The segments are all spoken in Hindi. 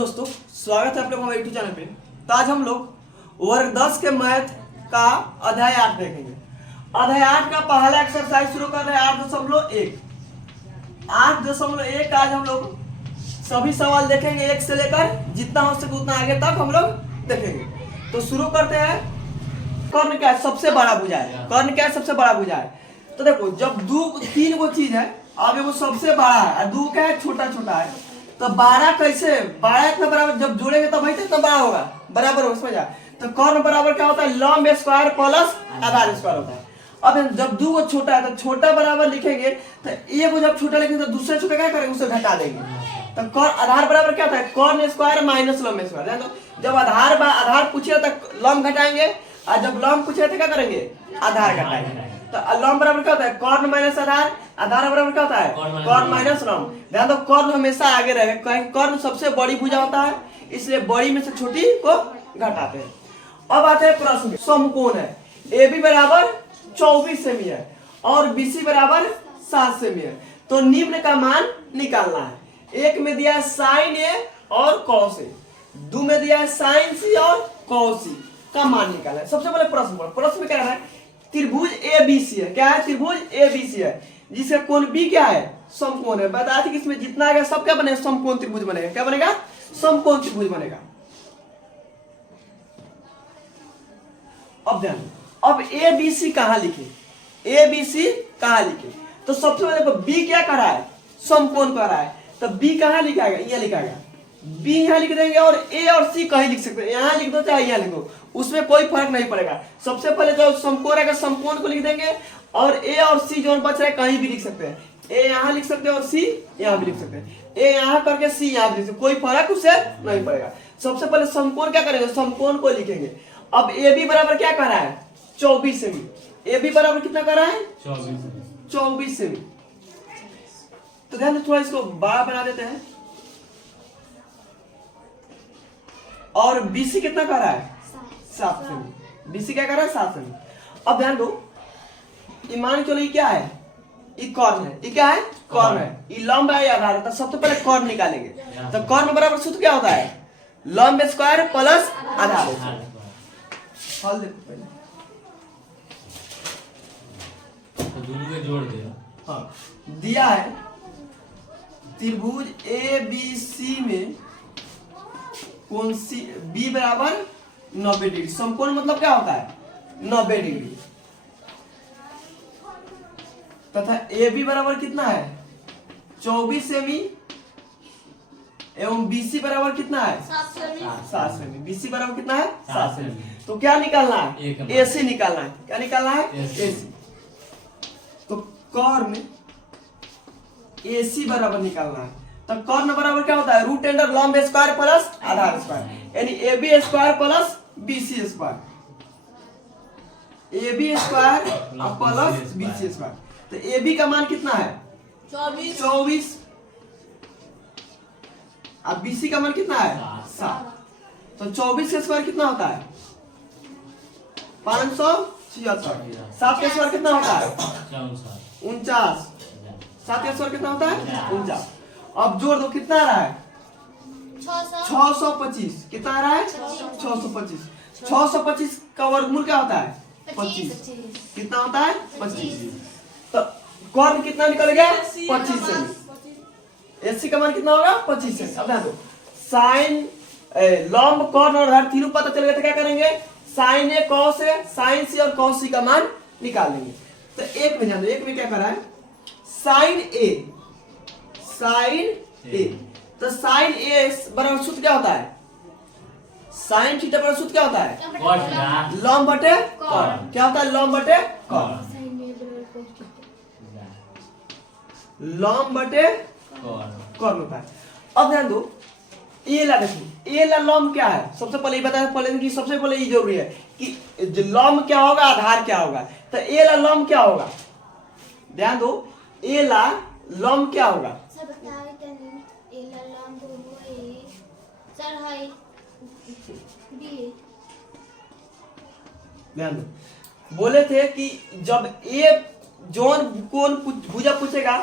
दोस्तों, स्वागत है आप लोग हमारे यूट्यूब चैनल पे। तो आज हम लोग वर्ग 10 के मैथ का अध्याय 8 देखेंगे। अध्याय 8 का पहला एक्सरसाइज शुरू कर रहे हैं 8.1 आज हम लोग सभी सवाल देखेंगे, 1 से लेकर जितना हो सके उतना आगे तक हम लोग देखेंगे। तो शुरू करते हैं। कर्ण क्या है? सबसे बड़ा भुजा है। कर्ण क्या है? सबसे बड़ा भुजा है। तो देखो, जब तीन गो चीज है, अब वो सबसे बड़ा है, दो क्या है? छोटा छोटा है। तो 12 कैसे? 12 इतना बराबर जब जोड़ेंगे तब भाई इतना बड़ा होगा, बराबर होगा, समझ आ? तो कर्ण बराबर क्या होता है? लंब स्क्वायर प्लस आधार स्क्वायर होता है। अब जब दो को छोटा है तो छोटा बराबर लिखेंगे, तो एक को जब छोटा लिखेंगे तो दूसरे छोटे क्या करेंगे? उसे घटा देंगे। तो कर्ण आधार बराबर क्या होता है? कर्ण स्क्वायर माइनस लंब स्क्वायर। जब आधार पूछे तो लंब घटाएंगे, और जब लंब पूछे तो क्या करेंगे? आधार घटाएंगे। तो लंब बराबर क्या होता है? कर्ण माइनस आधार। आधार बराबर क्या होता है? कर्ण माइनस लंब। ध्यान दो, कर्ण हमेशा आगे रहेगा। कर्ण सबसे बड़ी भुजा होता है, इसलिए बड़ी में से छोटी को घटाते हैं। अब आते हैं प्रश्न। समकोण है, AB बराबर 24 सेमी है और BC बराबर 7 सेमी है। तो निम्न का मान निकालना है। एक में दिया है साइन A और cos A, दो में दिया है साइन C और cos C का मान निकालना है। सबसे पहले प्रश्न में क्या है? त्रिभुज ABC है। क्या है? त्रिभुज ABC है जिसका कोण B क्या है? समकोण है। बताया था कि इसमें जितना आएगा सब क्या बनेगा? समकोण त्रिभुज बनेगा। क्या बनेगा? समकोण त्रिभुज बनेगा। अब ध्यान, अब ABC कहां लिखे? ABC कहां लिखे? तो सबसे पहले देखो, B क्या कर रहा है? समकोण कर रहा है। तो B कहां लिखाएगा? यहां लिखाएगा। B यहां लिख देंगे और A और C कहीं लिख सकते हैं। यहां लिख दो चाहे यहां लिख दो, उसमें कोई फर्क नहीं पड़ेगा। सबसे पहले जो समकोण रहेगा समकोण को लिख देंगे, और A और C जो बच रहा है कहीं भी लिख सकते हैं। A यहाँ लिख सकते हैं और C यहाँ भी लिख सकते हैं। A यहाँ करके C यहाँ भी लिख सकते हैं, कोई फर्क उससे नहीं पड़ेगा। सबसे पहले समकोण क्या करेंगे? समकोण को लिखेंगे। अब AB बराबर क्या कर रहा है? 24 सेमी। AB बराबर कितना कर रहा है? 24 सेमी। तो ध्यान दो, थोड़ा इसको बड़ा बना देते हैं। और BC कितना कर रहा है? 7 सेमी। BC क्या कर रहा है? 7 सेमी। अब ध्यान दो, मान चलो ये क्या है? ये कर्ण है। ये क्या है? कर्ण है। ये लंब है या आधार है? तो सबसे पहले कर्ण निकालेंगे। तो कर्ण बराबर सूत्र क्या होता है? लंब स्क्वायर प्लस आधार। हल देखो पहले, तो दोनों को जोड़ दिया। हाँ, दिया है त्रिभुज ABC में कोण B बराबर 90 डिग्री। समकोण मतलब क्या होता है? 90 डिग्री। तथा AB बराबर कितना है? 24 सेमी एवं BC बराबर कितना है? 7 सेमी। BC बराबर कितना है? 7 सेमी। तो क्या निकालना है? AC निकालना है। क्या निकालना है? AC। तो कर्ण AC बराबर निकालना है। तो कर्ण बराबर क्या होता है? रूट अंडर लंब स्क्वायर प्लस आधार स्क्वायर, यानी AB square plus BC square. AB square plus BC square. तो AB का मान कितना है? 24। अब BC का मान कितना है? 7। तो 24 का स्क्वायर कितना होता है? 576। 7 का स्क्वायर कितना होता है? 49। 7 का स्क्वायर कितना होता है? 49। अब जोड़ दो, कितना आ रहा है? 625। कितना आ रहा है? 625। 625 का वर्गमूल क्या होता है? 25। कितना होता है? 25। तो कर्ण कितना निकलेगा? 25 सेमी। AC का मान कितना होगा? 25 सेमी। अब ध्यान दो, साइन लंब कर्ण और आधार तीनों पता चल गया तो क्या करेंगे? Sine A cos A, sine C और cos C का मान निकाल लेंगे। तो एक में ध्यान दो, एक में क्या कर रहा है? Sine A। तो साइन A बराबर सूत्र क्या होता है? साइन थीटा बराबर सूत्र क्या होता है? लंब बटे कर्ण। क्या होता है? लंब बटे कर्ण। लंब बटे कर्ण होता है। अब ध्यान दो, A ला देखो, A ला लंब क्या है? सबसे पहले ये बताया पहले कि सबसे पहले ये जरूरी है कि जो लंब क्या होगा, आधार क्या होगा। तो A ला लंब क्या होगा? ध्यान दो, A ला लंब क्या होगा? ध्यान दो, बोले थे कि जब A जोन कोण भुजा पूछेगा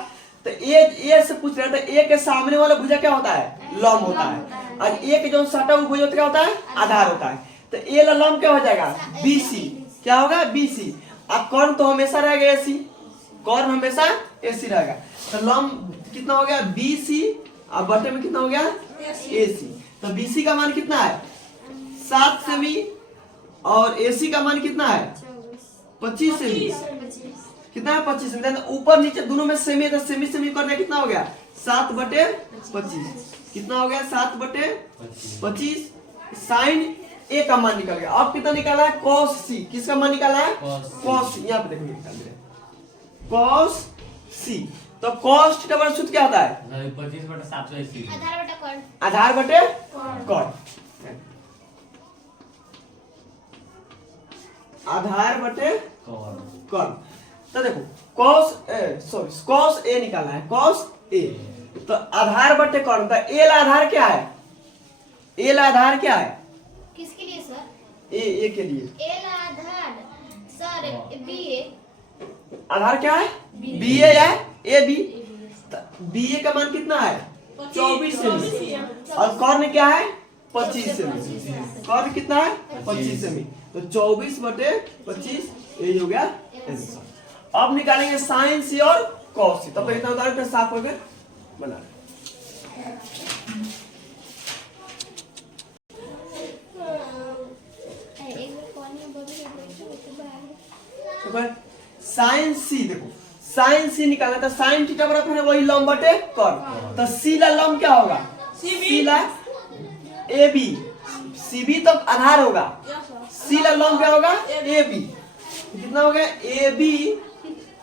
तो ए से पूछ रहा था, ए के सामने वाला भुजा क्या होता है? लंब होता है। और एक जो सटा हुआ भुज क्या होता है, आधार होता है। तो ए ला लंब क्या हो जाएगा, BC। क्या होगा, BC। अब कर्ण तो हमेशा रहेगा AC, कर्ण हमेशा AC रहेगा। तो लंब कितना हो गया, BC, और बटे में कितना हो गया, AC। तो BC का मान कितना है, 7 सेमी, और AC का मान कितना है, 25 सेमी। कितना है, 25 सेमी। तो ऊपर नीचे दोनों में सेमी है, तो सेमी सेमी कर दिया, कितना हो गया, 7/25। कितना हो गया, 7/25। साइन A का मान निकल गया। अब कितना निकाला है, cos C। किसका मान निकाला है, cos C। यहाँ पे देखो निकाल दिया, cos C। तो cos थीटा बराबर सूत्र क्या होता है, 25/780 आधार बटे कर्ण। आधार बटे कर्ण। तो देखो cos A निकालना है, cos A। तो आधार बटे कर्ण। तो A ला आधार क्या है, A ला आधार क्या है, किसके लिए सर, A के लिए ए ला आधार सर, BA आधार क्या है, BA है, AB। BA का मान कितना है, 24 सेमी, और कर्ण क्या है, 25 सेमी। कर्ण कितना है, 25 सेमी। तो 24/25 यही हो गया आंसर। अब निकालेंगे साइन C और cos C। तब तक इतना उदाहरण फिर साफ होकर बना साइन C। देखो साइन C निकालना था, साइन थीटा बराबर है वही लंब बटे कर्ण। तो C ला लंब क्या होगा, C ला AB। CB तो आधार होगा, C ला लंब क्या होगा, AB। कितना हो गया, AB,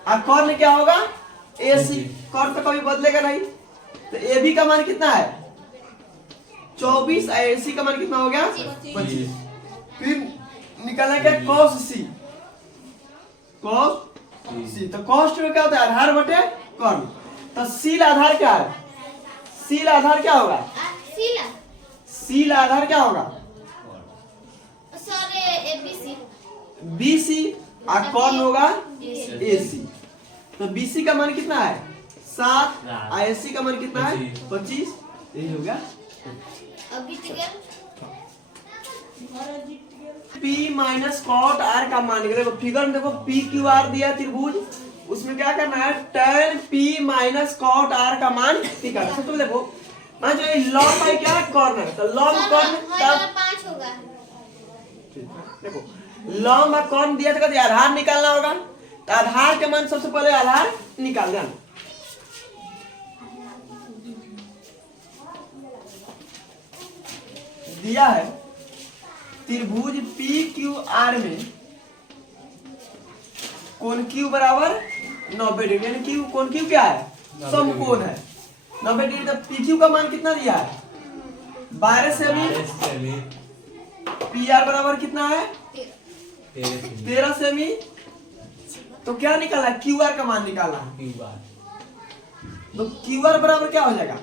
और कर्ण क्या होगा, AC। कर्ण तो कभी बदलेगा नहीं। तो AB का मान कितना है, 24, और AC का मान कितना हो गया, 25। फिर निकालना क्या, cos C। cos C। तो cos में क्या होता है, आधार बटे कर्ण। तो C ला आधार क्या है, C ला आधार क्या होगा, सीला C ला आधार क्या होगा, सर, ABC BC, और कर्ण होगा AC। तो BC का मान कितना है, 7, और AC का मान कितना है, 25। यही हो गया। अभी तक P माइनस कॉट R का मान निकलेगा। फिगर में देखो PQR दिया त्रिभुज, उसमें क्या करना है, tan P minus cot R का मान निकालना है। तो देखो मान जो ये लंब है क्या, कर्ण। तो लंब कर्ण तब 5 होगा। देखो लंब और कर्ण दिया था, आधार निकालना होगा। तो आधार के मान सबसे पहले आधार निकाल देना। दिया है त्रिभुज PQR में कोण Q बराबर 90 डिग्री, यानी Q कोण Q क्या है, समकोण है 90 डिग्री। तो PQ का मान कितना दिया है, 12 सेमी। PR बराबर कितना है, 13 सेमी। तो क्या निकाला, QR का मान निकाला। तो QR बराबर क्या हो जाएगा,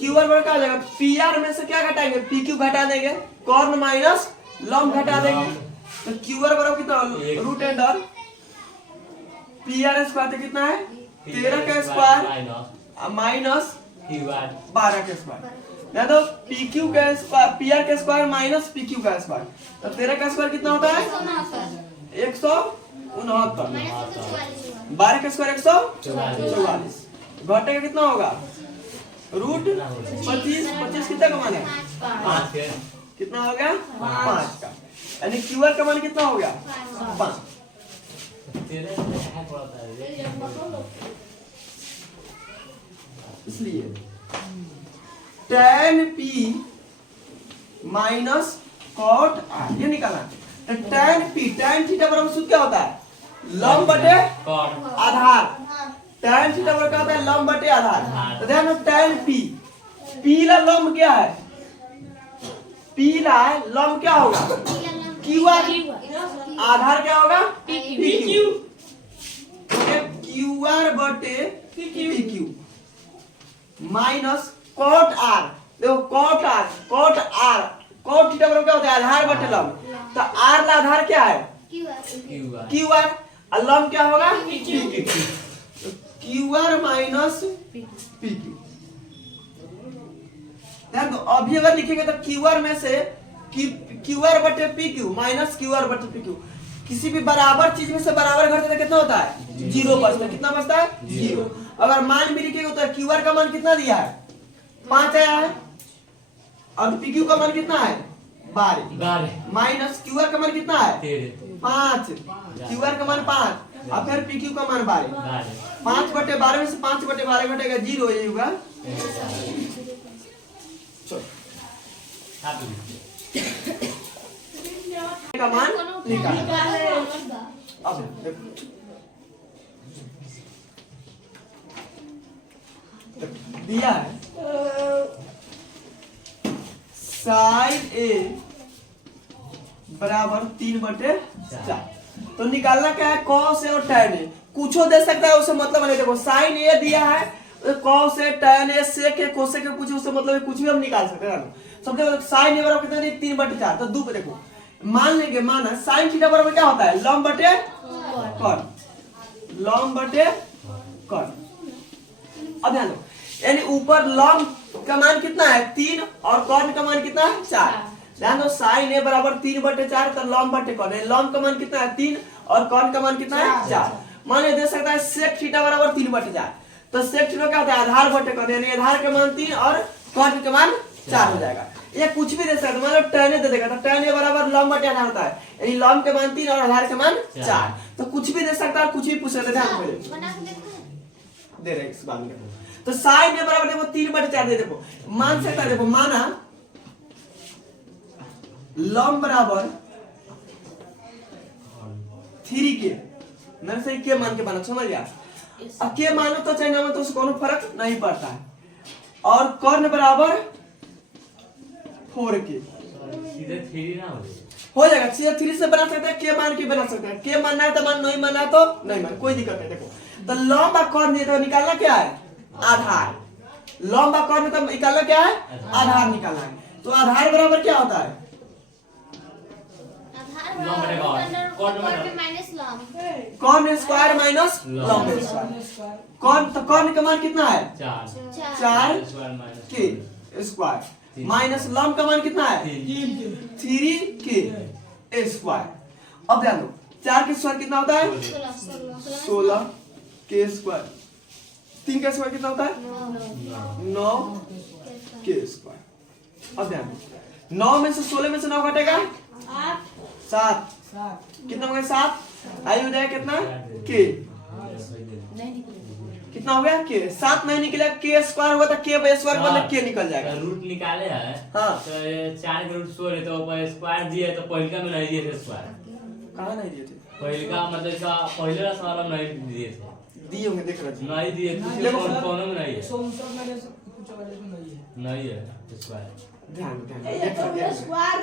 QR बराबर क्या हो जाएगा, PR में से क्या घटाएंगे, PQ घटा देंगे, कर्ण माइनस लंब घटा देंगे। तो QR बराबर कितना, रूट अंडर PR स्क्वायर। तो कितना है, 13 का स्क्वायर माइनस 12 का स्क्वायर। या तो PQ का स्क्वायर, PR का स्क्वायर माइनस PQ का स्क्वायर। तो 13 का स्क्वायर कितना होता है, 169। 12 का स्क्वायर 144। घटे का कितना होगा, रूट 25 कितना का मान है, कितना हो गया, 5 का। यानी QR का मान कितना हो गया, 5। इसलिए tan P minus cot R ये निकालना। तो tan P, tan थीटा बराबर सूत्र क्या होता है, लंब बटे आधार। tan थीटा बराबर क्या होता है, लंब बटे आधार। तो ध्यान रखो tan P ला लंब क्या है, P ला लंब क्या होगा, QR। आधार क्या होगा, PQ। QR बटे PQ माइनस कॉट R। देखो कॉट R कॉट थीटा बराबर क्या होता है, आधार बटे लंब। तो R ला आधार क्या है, QR, और लंब क्या होगा, PQ। तो QR माइनस PQ। ध्यान दो, अभी अगर लिखेंगे तो क्यूआर में से क्यूआर बटे पी क्यू माइनस क्यूआर बटे पी क्यू, किसी भी बराबर चीज में से बराबर घटता है कितना होता है 0 बचता है। कितना बचता है 0। अगर मान भी लिखेंगे तो क्यूआर का मान कितना दिया है 5 आया है, और पी क्यू का मान कितना है 12 माइनस क्यूआर का मान कितना है 5, क्यूआर का मान 5 और फिर पी क्यू का मान 12। 5 बटे 12 में से 5 बटे 12 घटेगा 0 ये होगा। चलो का मान निकाल। अब देखो दिया है साइन ए बराबर 3/4, तो निकालना क्या है कॉस ए और tan ए। कुछो दे सकता है उसे मतलब नहीं। देखो साइन ए दिया है, cos A tan A sec A cosec A कुछ उससे मतलब कुछ भी हम निकाल सकते हैं। सबसे पहले साइन ए बराबर कितना है 3/4, तो 2 पे देखो मान लेंगे, माना साइन थीटा बराबर क्या होता है लंब बटे कॉन, लंब बटे कॉन। अब ध्यान दो, यानी ऊपर लंब का मान कितना है 3 और कॉन का मान कितना है 4। ध्यान दो साइन ए बराबर 3/4 तो लंब बटे कॉन, लंब का मान कितना है 3 और कॉन का मान कितना है 4। मान ले दे सकता है सेक थीटा बराबर 3/4, तो सेक थीटा क्या होता है आधार बटे कॉन, यानी आधार का मान 3 और कॉन का मान 4 हो जाएगा। ये कुछ भी दे सकता है, मतलब tan ए दे देगा तो tan ए बराबर लंब बटे आधार होता है, यानी लंब के मान 3 और आधार के मान 4, तो कुछ भी दे सकता है, कुछ भी पूछ सकते हैं। ध्यान दे रहे इस बात में, तो साइन ए बराबर देखो 3/4 दे, देखो मान सकता है, देखो माना लंब बराबर 3k, मैंने सही के मान के बना समझ गया। अब के मानो तो चाहे ना मानो तो उससे कोनो फर्क नहीं पड़ता है, और कर्ण बराबर 4k सीधे 3 ना हो जाएगा। सीधे 3 से बना सकते हैं, के मान के बना सकते हैं, के मानना है तो मान, नहीं मानना है तो नहीं मान, कोई दिक्कत नहीं। देखो तो लंब और कर्ण ये तो निकालना क्या है आधार, लंब और कर्ण तो निकालना क्या है आधार निकालना है। तो आधार बराबर क्या होता है कॉन स्क्वायर माइनस लंब स्क्वायर। कॉन तो कॉन का मान कितना है 4 के स्क्वायर माइनस लंब का मान कितना है 3 के स्क्वायर। अब ध्यान दो 4 के स्क्वायर कितना होता है 16 के स्क्वायर, 3 का स्क्वायर कितना होता है 9 के स्क्वायर। अब ध्यान दो 9 में से 16 में से 9 घटेगा 7, कितना हो गया 7, आई हो जाएगा कितना के, कितना हो गया के 7 नहीं निकला, के स्क्वायर हुआ था के स्क्वायर मतलब के निकल जाएगा। रूट निकाले है हाँ तो 4 के रूट 16 है तो ऊपर स्क्वायर दिए तो पहले का में नहीं दिए थे स्क्वायर, कहां नहीं दिए थे पहले का मतलब इसका पहले का सवाल में नहीं दिए थे, दिए होंगे देख रहे थे नहीं दिए थे, देखो कौन में नहीं है कुछ और इसमें नहीं है। नहीं है स्क्वायर ध्यान देख स्क्वायर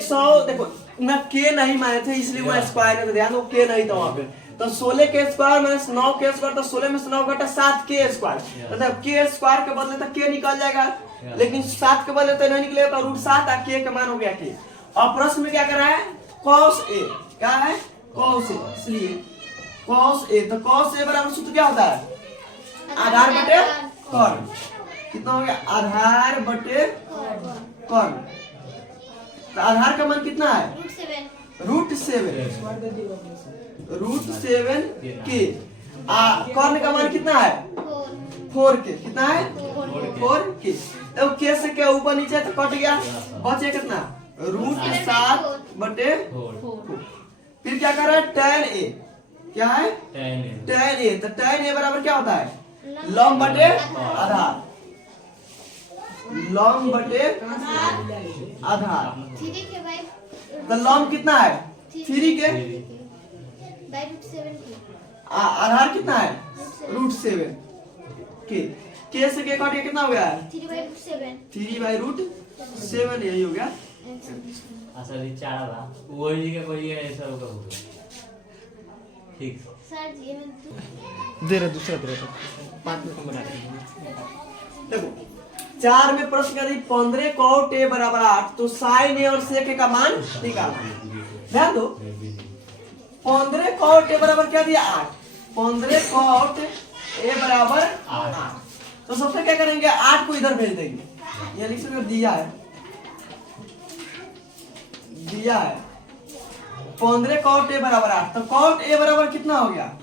100 देखो मैं के नहीं माने थे इसलिए मैं स्क्वायर में ध्यान दो, के नहीं था वहां पे, तो 16 के स्क्वायर माइनस 9 के स्क्वायर, तो 16 में से 9 घटा 7 के स्क्वायर, मतलब के स्क्वायर के बदले तो के निकल जाएगा, लेकिन 7 के बदले तो नहीं निकलेगा, तो रूट 7 और के का मान हो गया के। और प्रश्न में क्या कर रहा है cos a, क्या है cos a, इसलिए cos a, तो cos a बराबर सूत्र क्या होता है आधार बटे कर्ण, कितना हो गया आधार बटे कर्ण, तो आधार का मान कितना है रूट 7 के, कर्ण का मान कितना है 4 के, कितना है 4 के, तो के से के ऊपर नीचे तो कट गया, बचे कितना रूट 7 बटे 4। फिर क्या कर रहा है tan a, क्या है tan a, तो tan a बराबर क्या होता है लंब बटे आधार, लंब बटे आधार, तो लंब कितना है 3 के, आधार कितना है रूट 7 के से के काट के कितना हो गया 3/√7, यही हो गया। असल ये चारा था वही जी का कोई ऐसा होगा ठीक सर जी दे रहे दूसरा दे रहे 5 मिनट बना देखो 4 में प्रश्न कर दी 15 cot a बराबर 8, तो sin a और sec a का मान निकालना। ध्यान दो 15 cot a बराबर क्या दिया 8, 15 cot ए बराबर 8। तो सबसे क्या करेंगे 8 को इधर भेज देंगे। ये लिख सकते दिया है 15 cot a बराबर 8। तो cot a बराबर कितना हो गया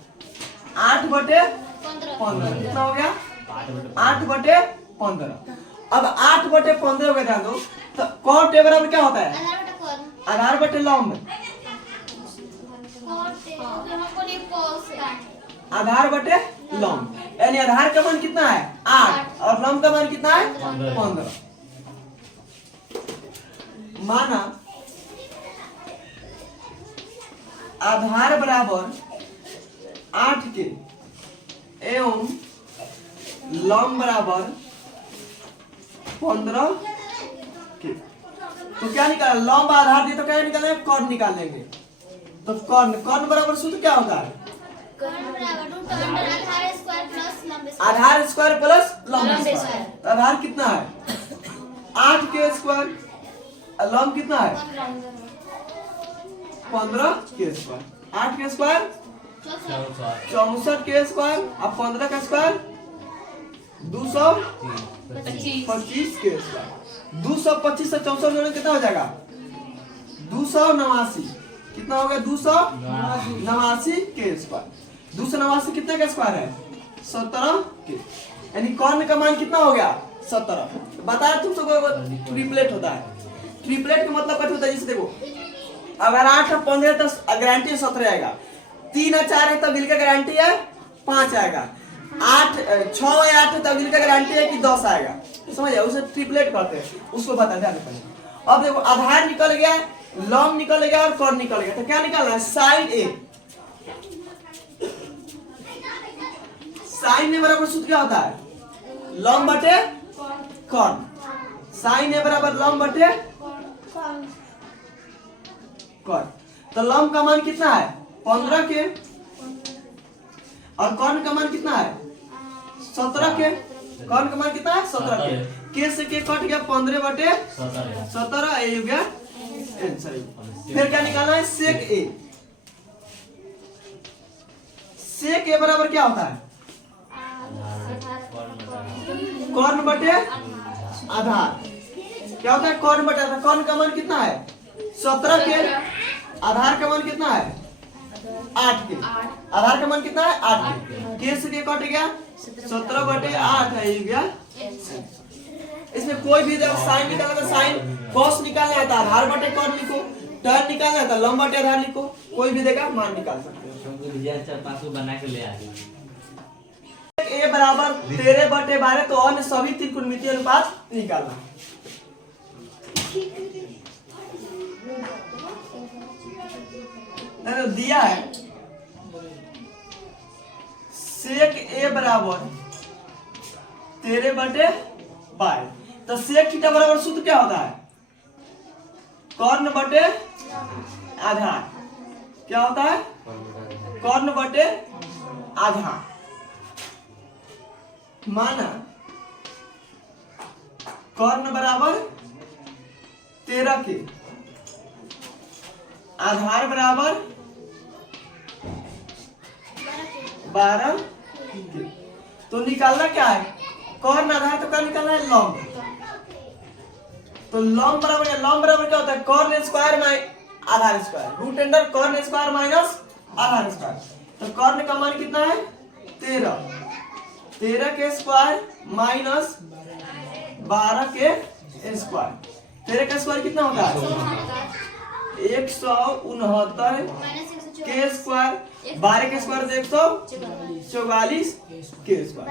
8/15 कितना हो गया 8/15। अब 8/15 हो गया ध्यान दो। तो cot a बराबर क्या होता है आधार बटे लंब। आधार बटे लंब यानी आधार का मान कितना है 8 और लंब का मान कितना है 15। माना आधार बराबर 8 के एवं लंब बराबर 15 के। तो क्या निकाला लंब आधार दिए तो क्या निकालेंगे कर्ण निकालेंगे। तो कर्ण बराबर सूत्र क्या होता है आधार स्क्वायर प्लस लंब स्क्वायर। तो आधार कितना है 8 के स्क्वायर लंब कितना है 15 के स्क्वायर। 8 के स्क्वायर 64 के स्क्वायर अब 15 का स्क्वायर 225 के स्क्वायर। 225 से 64 जोड़े कितना हो जाएगा 289। कितना हो गया 289 के स्क्वायर। 289 कितने का स्क्वायर है 17 के यानी कर्ण का मान कितना हो गया 17। बताया तुम सबको ट्रिपलेट होता है। ट्रिपलेट का मतलब क्या होता है जैसे देखो अगर 8 और 15 तो गारंटी 17 आएगा। 3 और 4 है तो बिल का गारंटी है 5 आएगा। 6 या 8 है तो बिल का गारंटी है कि 10 आएगा। समझ उसे ट्रिपलेट कहते हैं उसको बता ध्यान रखना। अब देखो आधार निकल गया लंब निकल गया और कर्ण निकल गया। तो क्या निकालना है साइन ए। साइन ए बराबर सूत्र क्या होता है लंब बटे कर्ण। साइन ए बराबर लंब बटे कर्ण। तो लंब का मान कितना है 15 के और कर्ण का मान कितना है 17 के। कर्ण का मान कितना है 17 के से के कट गया 15/17 ए हो गया आंसर। फिर क्या निकालना है सेक ए। सेक ए बराबर क्या होता है कर्ण बटे आधार। क्या होता है कर्ण बटे आधार। कर्ण का मान कितना है 17 के आधार का मान कितना है 8 के। आधार का मान कितना है 8 के से के कट गया 17/8 है ये गया। इसमें कोई भी जब साइन निकालना है साइन कॉस निकालना है तो आधार बटे कर्ण लिखो। टर्न निकालना है तो लंब बटे आधार लिखो। कोई भी देगा मान निकाल सकते हो। बना के ले आ ए बराबर 13/12 तो अन्य सभी त्रिकोणमितीय अनुपात निकालना। दिया है सेक ए बराबर 13/12। तो सेक थीटा बराबर सूत्र क्या होता है कर्ण बटे आधार। क्या होता है कर्ण बटे आधार। माना कर्ण बराबर 13 के आधार बराबर 12 के। तो निकालना क्या है कर्ण आधार तो क्या निकालना है लंब। तो लंब बराबर क्या होता है कर्ण स्क्वायर आधार स्क्वायर रूट अंडर कर्ण स्क्वायर माइनस आधार स्क्वायर। तो कर्ण का मान कितना है 13 के स्क्वायर माइनस 12 के स्क्वायर। 13 का स्क्वायर कितना होता है 169 के स्क्वायर। 12 के स्क्वायर 144 के स्क्वायर।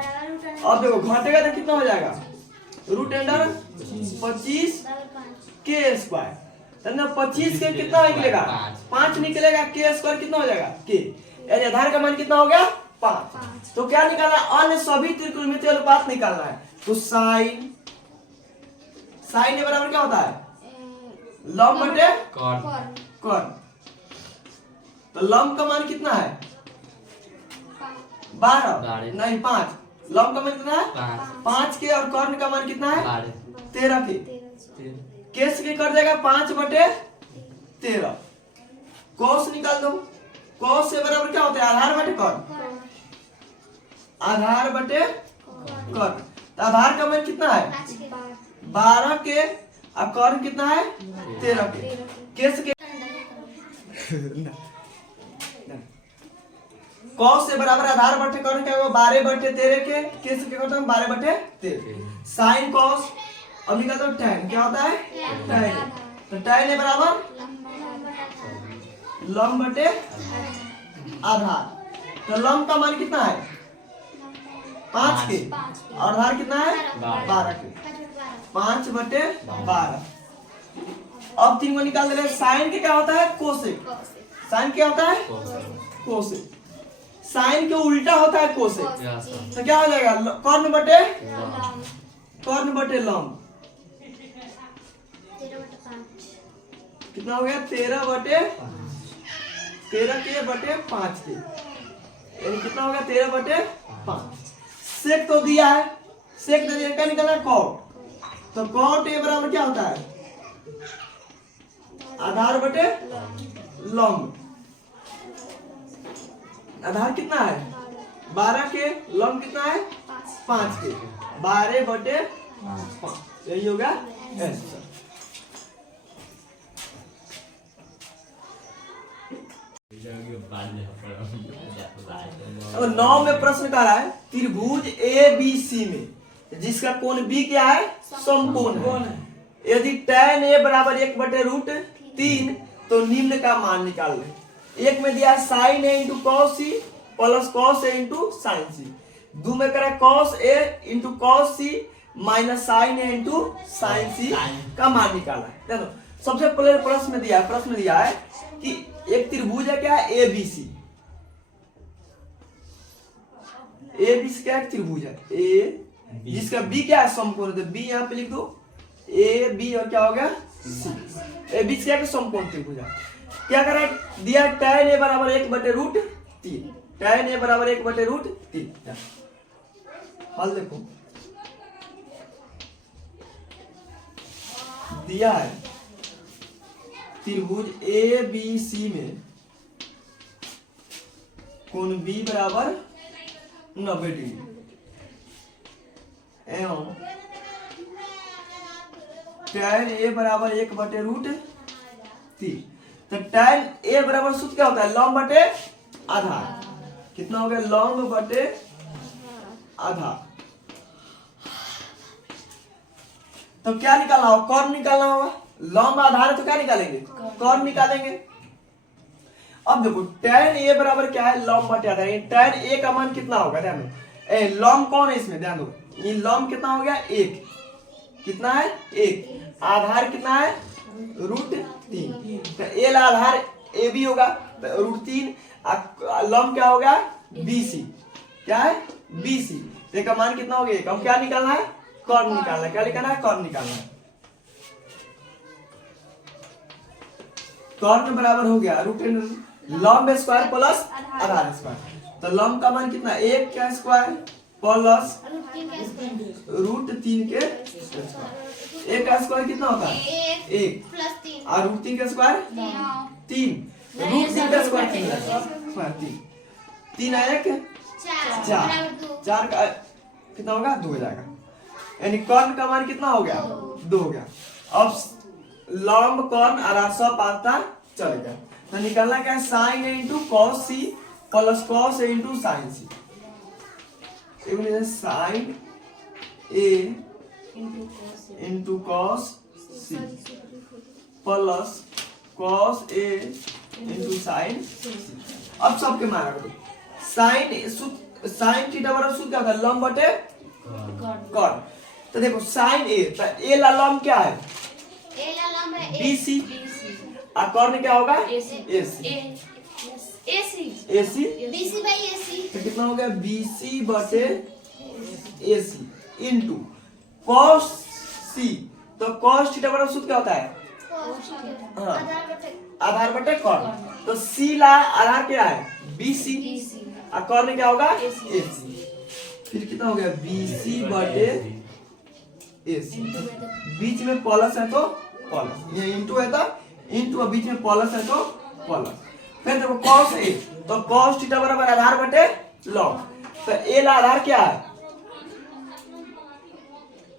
अब देखो घटेगा तो कितना हो जाएगा रूट अंडर 25 के स्क्वायर। 25 के कितना निकलेगा 5 निकलेगा। के स्क्वायर कितना हो जाएगा के यानी आधार का मान कितना हो गया 5। तो क्या निकालना अन्य सभी त्रिकोणमितीय अनुपात निकालना है। तो साइन ए बराबर क्या होता है लंब बटे कर्ण। तो लंब का मान कितना है 12 नहीं 5। लंब का मान कितना है 5 के और कर्ण का मान कितना है 13 के। केस के कर देगा 5/13। कॉस निकाल दो। कॉस से बराबर क्या होता है आधार बटे कर्ण। आधार बटे कर्ण। तो आधार का मान कितना है 12 के और कर्ण कितना है 13 के। कैसे के कॉस से बराबर आधार बटे कर्ण क्या होगा 12 बटे 13 के। कैसे के करते हैं 12 बटे 13। साइन कॉस अब निकाल दो tan क्या होता है tan। तो tan है बराबर लंब बटे आधार। तो लंब का मान कितना है 5 के और आधार कितना है 12 के। 5 बटे 12। अब 3 को निकाल दे रहे। साइन के क्या होता है कोसेक। साइन क्या होता है कोसेक। साइन के उल्टा होता है कोसेक। तो क्या हो जाएगा कर्ण बटे लंब। कितना हो गया 13 बटे 5 के। यानी कितना हो गया 13 बटे 5। सेक तो दिया है, सेक दे दिया क्या निकला कॉट। तो कॉट ए बराबर क्या होता है आधार बटे लंब। आधार कितना है 12 के, लंब कितना है 5 के। 12 बटे 5 यही होगा आंसर। और 9 में प्रश्न कर रहा है त्रिभुज ABC में जिसका कोण B क्या है समकोण है। यदि tan A बराबर 1/√3 तो निम्न का मान निकाल ले। एक में दिया है sin A into cos C plus cos A into sin C। दो में करा cos A into cos C minus sin A into sin C का मान निकाला है। देखो सबसे पहले प्रश्न दिया है कि एक त्रिभुज है क्या ABC। ABC क्या है त्रिभुज है A जिसका B क्या है समकोण। तो B यहाँ पे लिख दो AB और क्या हो गया C। AB क्या है समकोण त्रिभुज है। क्या करा दिया tan A बराबर 1/√3। tan A बराबर 1/√3। हल देखो दिया है त्रिभुज ABC में कोण B बराबर 90 डिग्री एवं tan A बराबर 1/√3। तो tan A बराबर सूत्र क्या होता है लंब बटे आधार। कितना हो गया लंब बटे आधार। तो क्या निकालना होगा कर्ण निकालना होगा। लंब आधार है तो क्या निकालेंगे कर्ण निकालेंगे। अब देखो tan A बराबर क्या है लंब बटे आधार। tan A का मान कितना होगा ध्यान दो। लंब कौन है इसमें ध्यान दो। ये लंब कितना हो गया 1। कितना है 1। आधार कितना है √3। तो A आधार AB होगा तो √3। लंब क्या होगा BC क्या है BC। तो का मान कितना हो गया। अब क्या निकालना है कर्ण निकालना है। क्या निकालना है कर्ण निकालना है। कर्ण बराबर हो गया लंब स्क्वायर प्लस आधार स्क्वायर। तो लंब का मान कितना 1 का स्क्वायर प्लस √3 के स्क्वायर। 1 का स्क्वायर कितना होता है 1 प्लस 3 और √3 का स्क्वायर 3। √3 का स्क्वायर कितना 3 आया क्या 4 का कितना होगा 2 हो जाएगा। यानी कर्ण का मान कितना हो गया 2 हो गया। अब लंब कर्ण आधार सब पाता चल गया। तो निकालना क्या है sin A into cos C plus cos A into sin C। sin A into cos C plus cos A into sin C। अब सबके मान रखो sin थीटा बराबर सूत्र क्या होता है लंब बटे कर्ण। तो देखो sin A तो A ला लंब क्या है BC और कर्ण क्या होगा AC। तो कितना हो गया BC बटे AC इंटू cos C। तो cos थीटा बराबर सूत्र क्या होता है आधार बटे कर्ण। तो C ला आधार क्या है BC और कर्ण क्या होगा AC। फिर कितना हो गया BC बटे AC। बीच में प्लस है तो प्लस ये इंटू है तो इंटू और बीच में प्लस है तो प्लस। फिर देखो cos A तो cos थीटा बराबर आधार बटे log। तो एल आधार क्या है?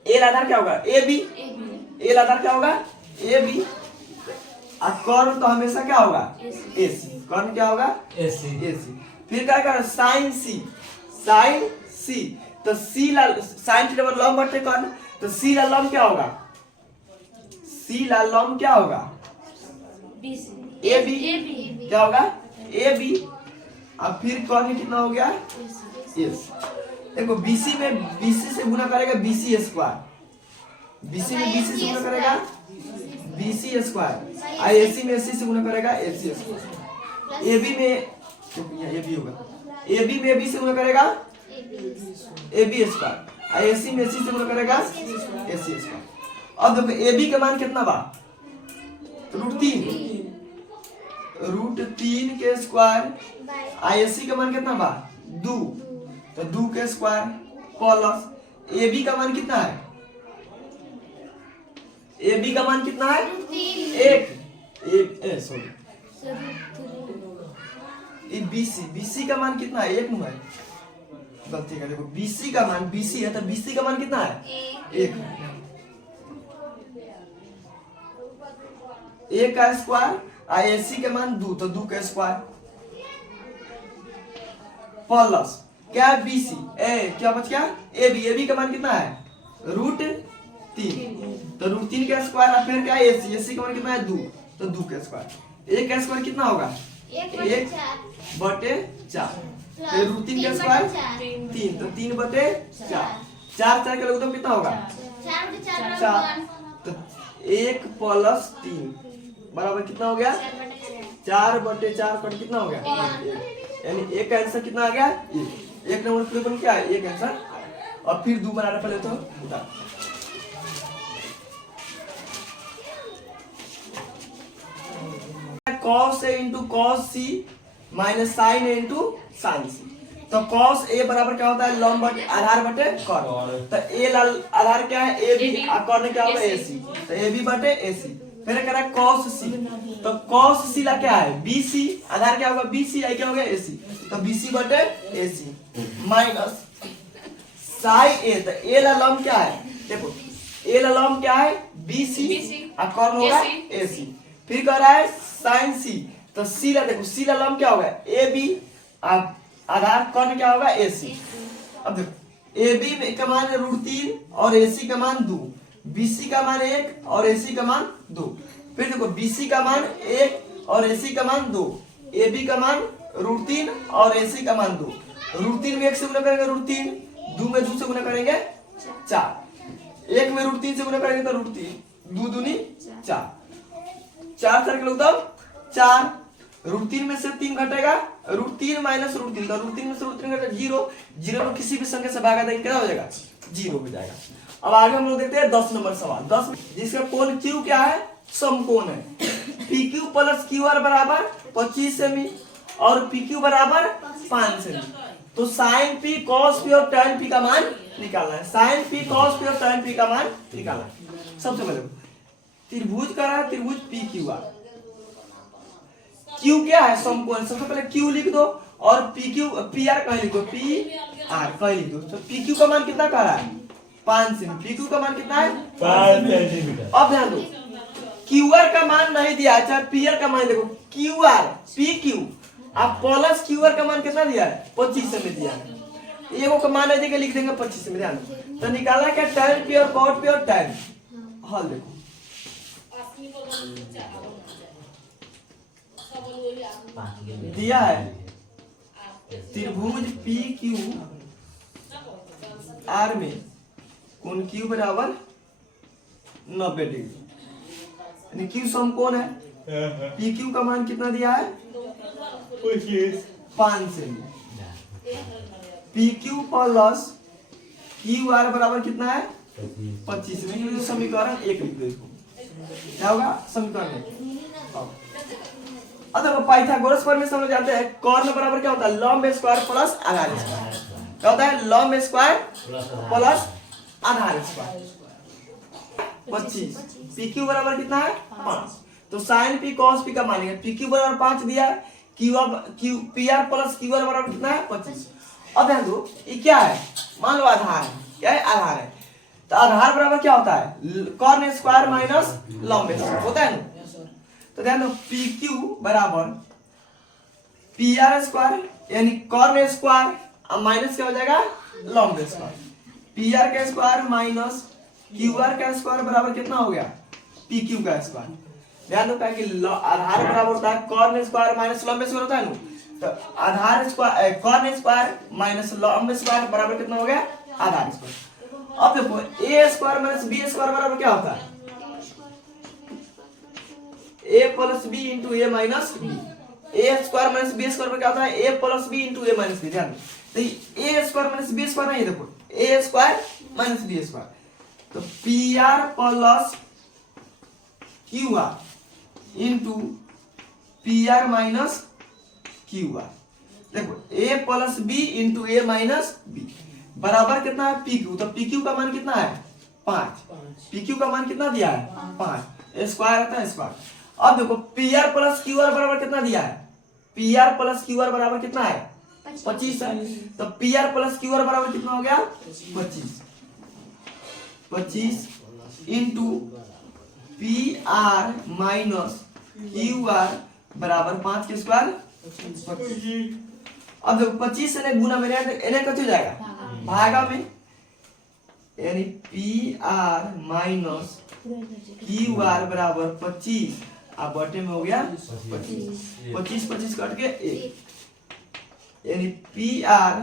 एल आधार क्या होगा? A B. एल आधार क्या होगा? A B. और कर्ण तो हमेशा क्या होगा? ए सी। कर्ण क्या होगा? ए सी। फिर क्या करें? साइन सी। साइन सी तो सी ला साइन थीटा बराबर लंब बटे कर्ण, तो सी ला लंब क्या होगा? सी ला लंब क्या होगा? A B. क्या होगा? A B. अब फिर कर्ण कितना हो गया? यस। देखो बीसी में बीसी से गुना करेगा बीसी स्क्वायर, बीसी में बीसी से गुना करेगा बीसी स्क्वायर, और एसी में एसी से गुना करेगा एसी स्क्वायर। ए बी में ये भी होगा, ए बी में ए बी से गुना करेगा ए बी स्क्वायर, और एसी में एसी से गुना करेगा एसी स्क्वायर। अब देखो ए बी का मान कितना बा? √3, √3 के स्क्वायर, और एसी का मान कितना बा? 2, तो 2 के स्क्वायर प्लस ए बी का मान कितना है? ए बी का मान कितना है? 1। सॉरी बीसी का मान कितना है? 1 है, गलती कर। देखो बीसी का मान, बीसी है तो बीसी का मान कितना है? 1। 1 का स्क्वायर, और एसी का मान 2, तो 2 का स्क्वायर प्लस क्या? बीसी क्या बच गया? ए बी का मान कितना है? √3, तो √3 का स्क्वायर, और फिर क्या? एसी, एसी का मान कितना है? 2, तो 2 का स्क्वायर। 1 का स्क्वायर कितना होगा? 1/4, फिर √3 का स्क्वायर 3, तो 3/4, 4 का लघुत्तम कितना होगा? 4, तो 1 + 3 बराबर कितना हो गया? 4/4 पर कितना हो गया? यानी एक का आंसर कितना आ गया? 1 नंबर क्लियर बन क्या है? 1 आंसर। और फिर 2 बनाना पहले तो उधर cos A into cos C minus sin A into sin C। तो cos A बराबर क्या होता है? लंब बटे आधार बटे कर्ण। तो A आधार क्या है? ए बी, और कर्ण क्या होगा? ए सी, तो ए बी बटे ए सी। फिर क्या है? cos C, तो cos C ला क्या है? बी सी, आधार क्या होगा? बी सी, आई क्या होगा? ए सी, तो बी सी बटे ए सी माइनस sin A, तो A ला लंब क्या है? देखो A ला लंब क्या है? बी सी, और कर्ण होगा ए सी। फिर कह रहा है sin C, तो C ला देखो, C ला लंब क्या होगा? ए बी, आधार कर्ण क्या होगा? ए सी। अब देखो ए बी में का मान √3 और ए सी का मान 2, बी सी का मान 1 और ए सी का मान 2। फिर देखो बी सी का मान 1 और ए सी का मान 2, ए बी का मान √3 और ए सी का मान 2। √3 में 1 से गुना करेंगे √3, 2 में 2 से गुना करेंगे 4, 1 में √3 से गुना करेंगे तो √3, 2 दूनी 4, 4 के लोग 4, √3 में से 3 घटेगा, √3 माइनस √3, तो √3 में से √3 घटेगा 0, 0 को किसी भी संख्या से भागा देंगे क्या हो जाएगा? 0 हो जाएगा। अब आगे हम लोग देखते हैं 10 नंबर सवाल। 10 जिसका कोण Q क्या है? समकोण है। PQ + QR बराबर 25 सेमी और PQ बराबर 5 सेमी। तो sin P cos P और tan P का मान निकालना है। sin P cos P और tan P का मान निकालना है। सबसे पहले त्रिभुज का रहा है, त्रिभुज PQR। Q क्या है? समकोण। सबसे पहले Q लिख दो और PR कहीं लिख दो, PR कहीं लिख दो। तो PQ का मान कितना कह रहा है? 5 सेमी। PQ का मान कितना है? 5 सेंटीमीटर। अब ध्यान दो QR का मान नहीं दिया, अच्छा PR का मान देखो, QR PQ अब प्लस QR का मान कितना दिया है? 25 सेमी दिया है। एगो का मान है लिख देंगे 25 सेमी। ध्यान दो, तो निकालना क्या? tan P और cot P और tan। हल देखो दिया है त्रिभुज PQR में कोण Q बराबर 90 डिग्री, यानी Q समकोण है। PQ का मान कितना दिया है? 5 सेमी। PQ + QR बराबर कितना है? 25 सेमी। समीकरण 1 लिख दो इसको, क्या होगा? समीकरण 1। अब पाइथागोरस प्रमेय हम लोग जानते हैं, कर्ण बराबर क्या होता है? लंब स्क्वायर प्लस आधार स्क्वायर। क्या होता है? लंब स्क्वायर प्लस आधार स्क्वायर। 25। PQ बराबर कितना है? 5। तो sin P cos P का मानेंगे। PQ बराबर 5 दिया है, PR + QR बराबर कितना है? 25। अब ध्यान दो ये क्या है, मान लो आधार है, क्या है आधार है, तो आधार बराबर क्या होता है कॉर्न स्क्वायर माइनस लंब स्क्वायर होता है ना। Yes sir. तो ध्यान दो पी क्यू बराबर पी आर स्क्वायर यानी कॉर्न स्क्वायर माइनस क्या हो जाएगा लंब स्क्वायर, पी आर का स्क्वायर माइनस क्यू आर का स्क्वायर बराबर कितना हो गया पी क्यू का स्क्वायर। ध्यान दो कि आधार बराबर होता है कॉर्न स्क्वायर माइनस लंब स्क्वायर होता है ना, तो आधार स्क्वायर कॉर्न स्क्वायर माइनस लंब स्क्वायर बराबर कितना हो गया आधार स्क्वायर। अब देखो ए स्क्वायर माइनस बी स्क्वायर बराबर क्या होता है ए प्लस बी इंटू ए माइनस बी, ए स्क्वायर माइनस बी स्क्वायर पर क्या होता है ए प्लस बी इंटू ए माइनस बी। ध्यान दो ए स्क्वायर माइनस बी स्क्वायर नहीं, देखो ए स्क्वायर माइनस बी स्क्वायर, तो P R plus Q R into P R minus Q R. देखो ए प्लस बी इंटू ए माइनस बी बराबर कितना है पी क्यू, तो पी क्यू का मान कितना है 5, पी क्यू का मान कितना दिया है 5, स्क्वायर आता है स्क्वायर। अब देखो P R plus Q R बराबर कितना दिया है, P R plus Q R बराबर कितना है 25 है, तो P R plus Q R बराबर कितना हो गया 25 into P R minus Q R बराबर 5 के स्क्वायर 25। अब देखो 25 से गुना में एने कत हो जाएगा भागा में, यानी P R minus Q R बराबर 25 अब बटे में हो गया 25 कट के 1, यानी P R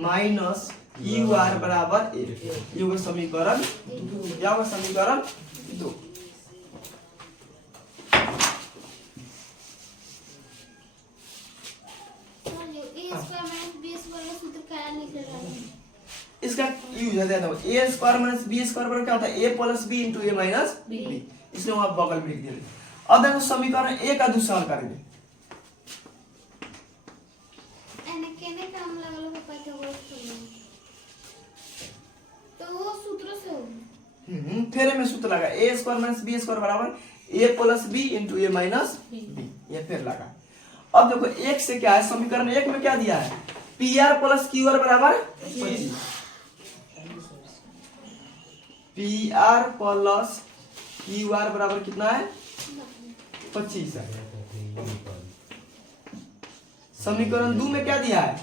minus Q R बराबर 1, ये होगा समीकरण, क्या होगा समीकरण 2। इसका यूज है देखो ए स्क्वायर माइनस बी स्क्वायर बराबर क्या होता है ए प्लस बी इंटू ए माइनस बी, इसलिए वहां बगल में लिख दिया। अब देखो समीकरण ए का दूसरा हल करेंगे, फेरे में सूत्र लगा ए स्क्वायर माइनस बी स्क्वायर बराबर ए प्लस बी इंटू ए माइनस बी, ये फिर लगा। अब देखो एक से क्या है समीकरण एक में क्या दिया है P R plus Q R बराबर 25, P R plus Q R बराबर कितना है 25 है। समीकरण 2 में क्या दिया है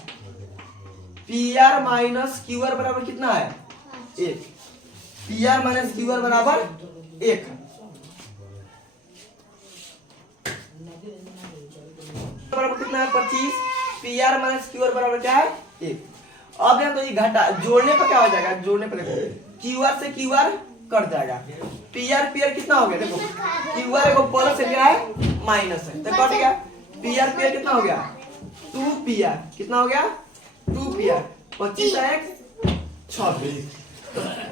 P R minus Q R बराबर कितना है 1, P R minus Q R बराबर 1, बराबर कितना है 25, P R minus Q R बराबर क्या है 1। अब यहाँ तो ये घटा जोड़ने पर क्या हो जाएगा, जोड़ने पर देखो क्यू आर से क्यू आर कट जाएगा, पी आर कितना हो गया देखो क्यू आर को प्लस से क्या है माइनस है तो कट गया, पी आर कितना हो गया 2 पी आर कितना हो गया 2 पी आर 25 है 26,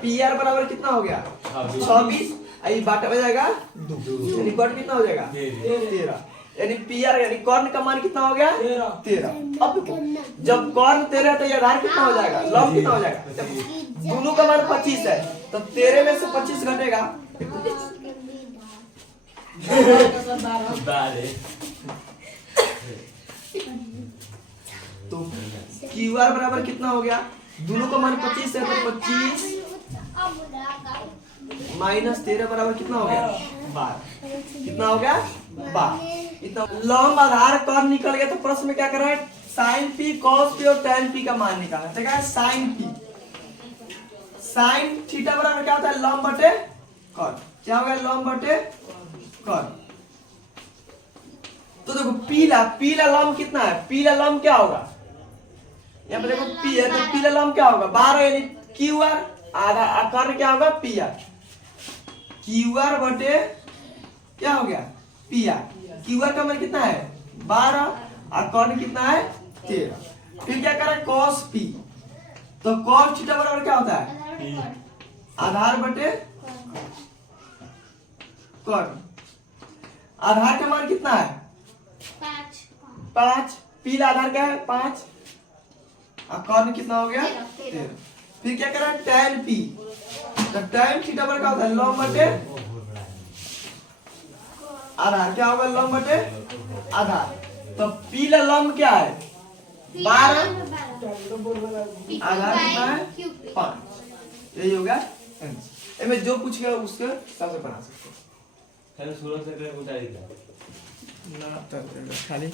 पी आर बराबर कितना हो गया 26, ये बाटा हो जाएगा 2, यानी कट कितना हो जाएगा 13, यानी पी आर यानी कॉर्न का मान कितना हो गया 13। अब देखो जब कॉर्न 13 तो ये आधार कितना हो जाएगा लंब कितना हो जाएगा, दोनों का मान 25 है तो 13 में से 25 घटेगा तो क्यू आर बराबर कितना हो गया, दोनों का मान 25 है तो 25 माइनस 13 बराबर कितना हो गया 12, कितना हो गया 12। इतना लंब आधार कॉर्न निकल गया तो प्रश्न में क्या कर रहा है साइन पी कॉस पी और tan पी का मान निकालना है, साइन पी साइन थीटा बराबर क्या होता है लंब बटे कॉर्न, क्या होगा लंब बटे कॉर्न। तो देखो पीला लंब कितना है, पीला लंब क्या होगा यहाँ पे देखो पी है तो पीला लंब क्या होगा 12, यानी क्यू आर आधा कॉर्न क्या होगा पी आर, क्यू आर बटे क्या हो गया पी आर, क्यू आर का मान कितना है 12 और कॉर्न कितना है 13। फिर क्या करें cos p, तो cos थीटा बराबर क्या होता है आधार बटे कॉर्न, आधार का मान कितना है 5, पीला आधार क्या है 5 और कॉर्न कितना हो गया 13। फिर क्या करें tan p, तो tan थीटा बराबर क्या होता है लंब बटे आधार, क्या होगा लंब बटे आधार, तो पीला लंब क्या है 12 P2 आधा by कितना है Q 5 यही होगा आंसर। इसमें जो पूछ गया उसके हिसाब से बना सकते पहले 16 से उतारी था हो ना खाली